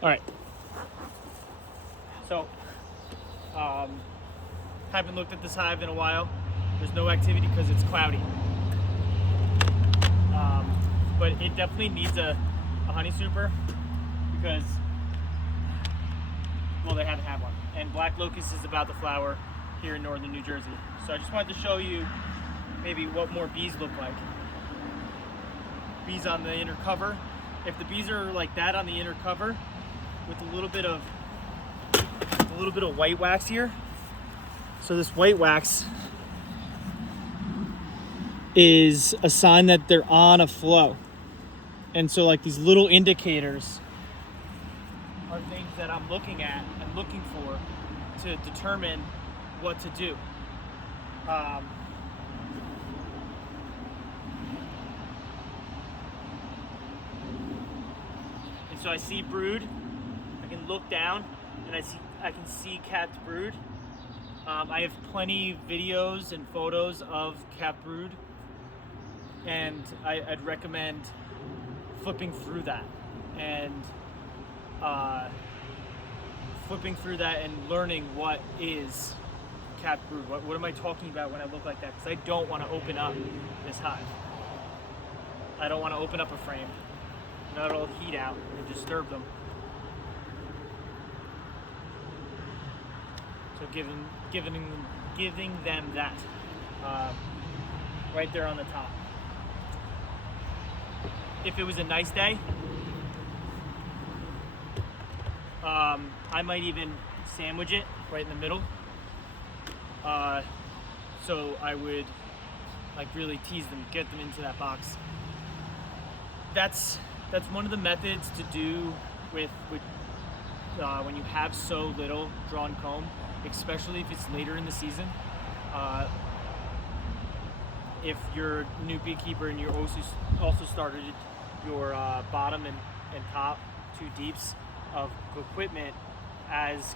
All right. So, haven't looked at this hive in a while. There's no activity because it's cloudy. But it definitely needs a honey super because, well, they haven't had one. And black locust is about to flower here in northern New Jersey. So I just wanted to show you maybe what more bees look like. Bees on the inner cover. If the bees are like that on the inner cover with a little bit of white wax here. So this white wax is a sign that they're on a flow. And so like these little indicators are things that I'm looking at and looking for to determine what to do. And so I see brood. I can look down and I can see capped brood. I have plenty of videos and photos of capped brood, and I'd recommend flipping through that and learning what is capped brood. What am I talking about when I look like that? Because I don't want to open up this hive. I don't want to open up a frame. That'll heat out and disturb them. So giving them that right there on the top. If it was a nice day, I might even sandwich it right in the middle. So I would like really tease them, get them into that box. That's one of the methods to do with when you have so little drawn comb, especially if it's later in the season. If you're a new beekeeper and you're also started your bottom and top two deeps of equipment as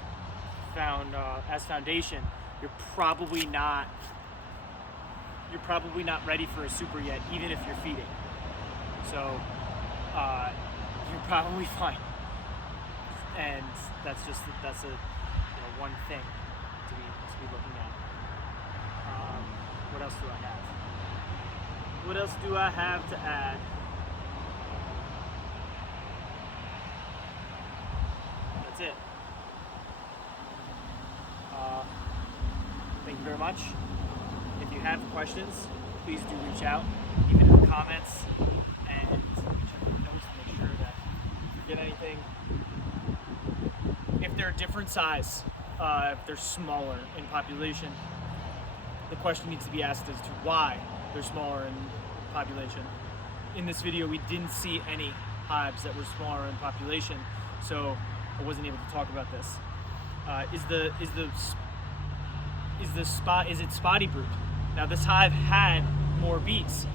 foundation, you're probably not ready for a super yet, even if you're feeding. So you're probably fine, and that's a one thing to be looking at. What else do I have? What else do I have to add? That's it. Thank you very much. If you have questions, please do reach out, even in the comments, and check the notes to make sure that if you get anything. If they're a different size, if they're smaller in population, the question needs to be asked as to why they're smaller in population. In this video, we didn't see any hives that were smaller in population, so I wasn't able to talk about this. Is it spotty brood? Now this hive had more bees.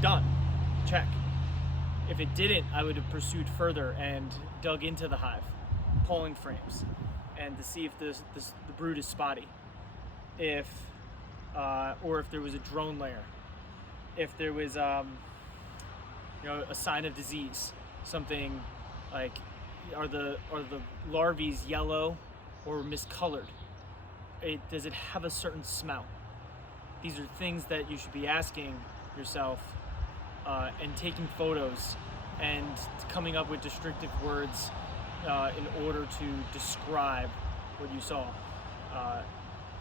Done. Check. If it didn't, I would have pursued further and dug into the hive, polling frames, and to see if the brood is spotty. Or if there was a drone layer, if there was a sign of disease, something like are the larvae yellow or miscolored? Does it have a certain smell? These are things that you should be asking yourself and taking photos and coming up with descriptive words in order to describe what you saw.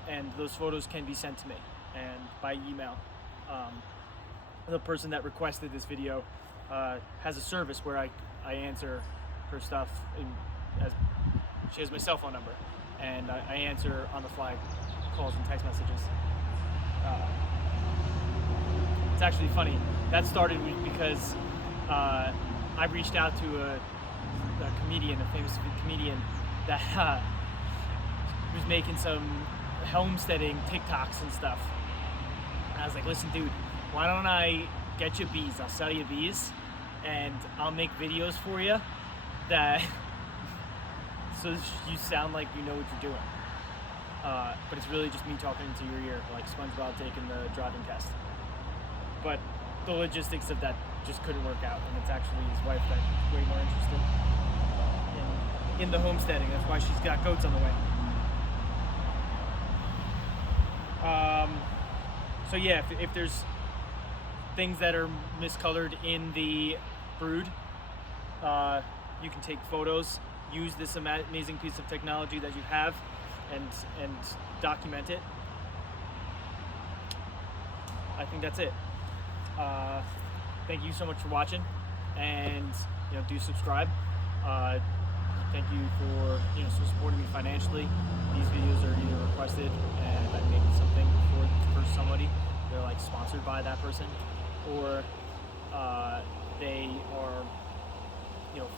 And those photos can be sent to me and by email. The person that requested this video has a service where I answer her stuff she has my cell phone number, and I answer on the fly calls and text messages. It's actually funny. That started because I reached out to a famous comedian that was making some homesteading TikToks and stuff. And I was like, listen, dude, why don't I get you bees? I'll sell you bees, and I'll make videos for you so you sound like you know what you're doing. But it's really just me talking into your ear, like SpongeBob taking the driving test. But the logistics of that just couldn't work out, and it's actually his wife that's way more interested in the homesteading. That's why she's got goats on the way. So yeah, if there's things that are miscolored in the brood, you can take photos, use this amazing piece of technology that you have, and document it. I think that's it. Thank you so much for watching, and do subscribe. Thank you for supporting me financially. These videos are either requested and I make something for somebody. They're like sponsored by that person, or they are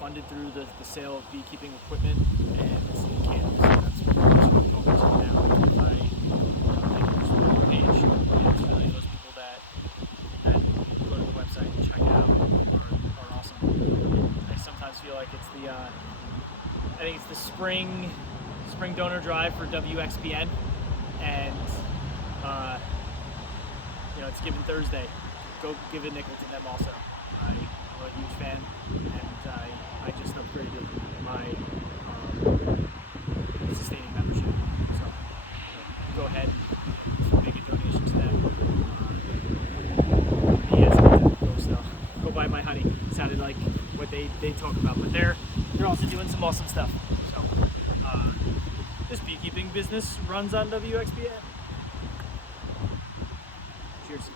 funded through the sale of beekeeping equipment and cans. That's what I'm going to now. If I support the page, it's really those people that go to the website and check it out are awesome. I sometimes feel like it's the I think it's the spring donor drive for WXPN, and it's Given Thursday. Go give a nickel to them also. I'm a huge fan, and I just upgraded my sustaining membership. So go ahead, make a donation to them. Go buy my honey. It sounded like what they talk about, but they're also doing some awesome stuff. So this beekeeping business runs on WXPN. Cheers.